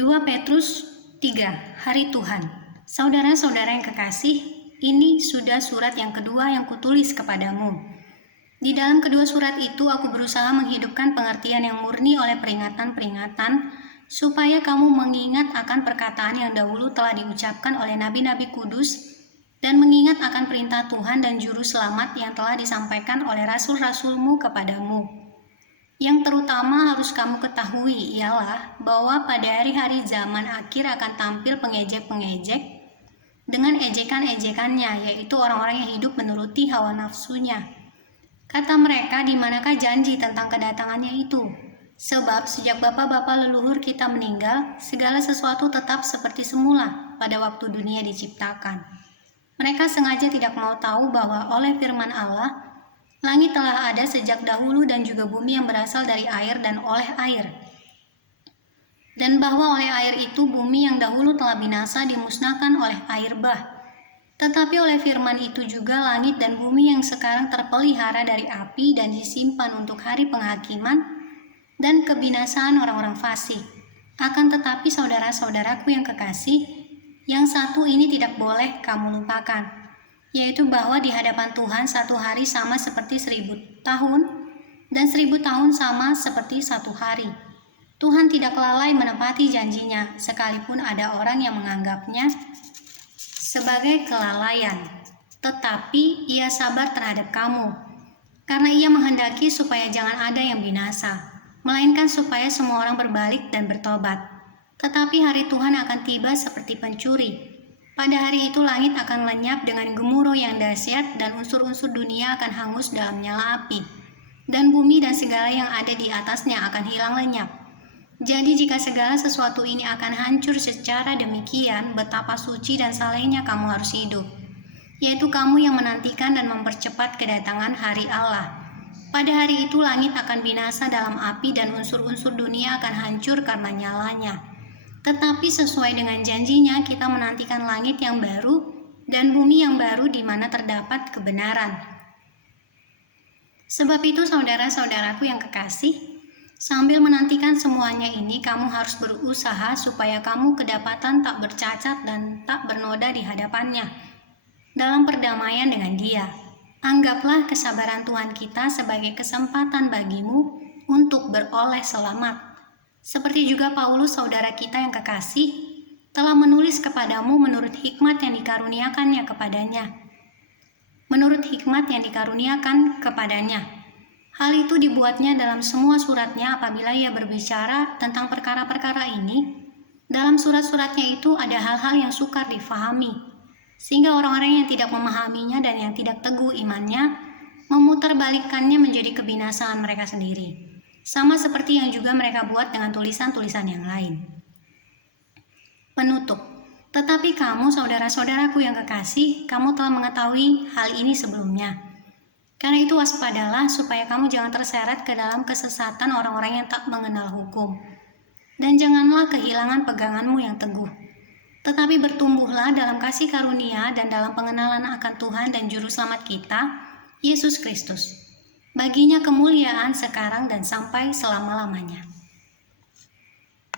2 Petrus 3, Hari Tuhan. Saudara-saudara yang kekasih, ini sudah surat yang kedua yang kutulis kepadamu. Di dalam kedua surat itu aku berusaha menghidupkan pengertian yang murni oleh peringatan-peringatan, supaya kamu mengingat akan perkataan yang dahulu telah diucapkan oleh nabi-nabi kudus, dan mengingat akan perintah Tuhan dan juru selamat yang telah disampaikan oleh rasul-rasulmu kepadamu. Yang terutama harus kamu ketahui ialah bahwa pada hari-hari zaman akhir akan tampil pengejek-pengejek dengan ejekan-ejekannya, yaitu orang-orang yang hidup menuruti hawa nafsunya. Kata mereka, di manakah janji tentang kedatangannya itu? Sebab sejak bapa-bapa leluhur kita meninggal, segala sesuatu tetap seperti semula pada waktu dunia diciptakan. Mereka sengaja tidak mau tahu bahwa oleh firman Allah, langit telah ada sejak dahulu dan juga bumi yang berasal dari air dan oleh air. Dan bahwa oleh air itu bumi yang dahulu telah binasa dimusnahkan oleh air bah. Tetapi oleh firman itu juga langit dan bumi yang sekarang terpelihara dari api dan disimpan untuk hari penghakiman dan kebinasaan orang-orang fasik. Akan tetapi saudara-saudaraku yang kekasih, yang satu ini tidak boleh kamu lupakan, yaitu bahwa di hadapan Tuhan satu hari sama seperti 1000 tahun, dan 1000 tahun sama seperti satu hari. Tuhan tidak lalai menepati janjinya, sekalipun ada orang yang menganggapnya sebagai kelalaian. Tetapi ia sabar terhadap kamu, karena ia menghendaki supaya jangan ada yang binasa, melainkan supaya semua orang berbalik dan bertobat. Tetapi hari Tuhan akan tiba seperti pencuri. Pada hari itu langit akan lenyap dengan gemuruh yang dahsyat dan unsur-unsur dunia akan hangus dalam nyala api. Dan bumi dan segala yang ada di atasnya akan hilang lenyap. Jadi jika segala sesuatu ini akan hancur secara demikian, betapa suci dan salehnya kamu harus hidup. Yaitu kamu yang menantikan dan mempercepat kedatangan hari Allah. Pada hari itu langit akan binasa dalam api dan unsur-unsur dunia akan hancur karena nyalanya. Tetapi sesuai dengan janjinya, kita menantikan langit yang baru dan bumi yang baru di mana terdapat kebenaran. Sebab itu saudara-saudaraku yang kekasih, sambil menantikan semuanya ini, kamu harus berusaha supaya kamu kedapatan tak bercacat dan tak bernoda di hadapannya, dalam perdamaian dengan Dia. Anggaplah kesabaran Tuhan kita sebagai kesempatan bagimu untuk beroleh selamat. Seperti juga Paulus saudara kita yang kekasih telah menulis kepadamu menurut hikmat yang dikaruniakannya kepadanya. Menurut hikmat yang dikaruniakan kepadanya. Hal itu dibuatnya dalam semua suratnya apabila ia berbicara tentang perkara-perkara ini. Dalam surat-suratnya itu ada hal-hal yang sukar difahami, sehingga orang-orang yang tidak memahaminya dan yang tidak teguh imannya memutarbalikkannya menjadi kebinasaan mereka sendiri. Sama seperti yang juga mereka buat dengan tulisan-tulisan yang lain. Penutup. Tetapi kamu, saudara-saudaraku yang kekasih, kamu telah mengetahui hal ini sebelumnya. Karena itu waspadalah supaya kamu jangan terseret ke dalam kesesatan orang-orang yang tak mengenal hukum. Dan janganlah kehilangan peganganmu yang teguh. Tetapi bertumbuhlah dalam kasih karunia dan dalam pengenalan akan Tuhan dan Juru Selamat kita, Yesus Kristus. Baginya kemuliaan sekarang dan sampai selama-lamanya.